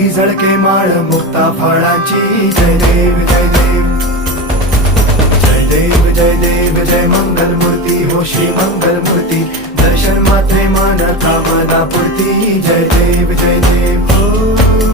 तुझी झळके माळ मुक्ता फळाची जय देव जय देव जय देव जय देव जय मंगल मूर्ती हो श्री मंगल मूर्ती दर्शन मात्रे मान कामना पूर्ती जय देव जय देव हो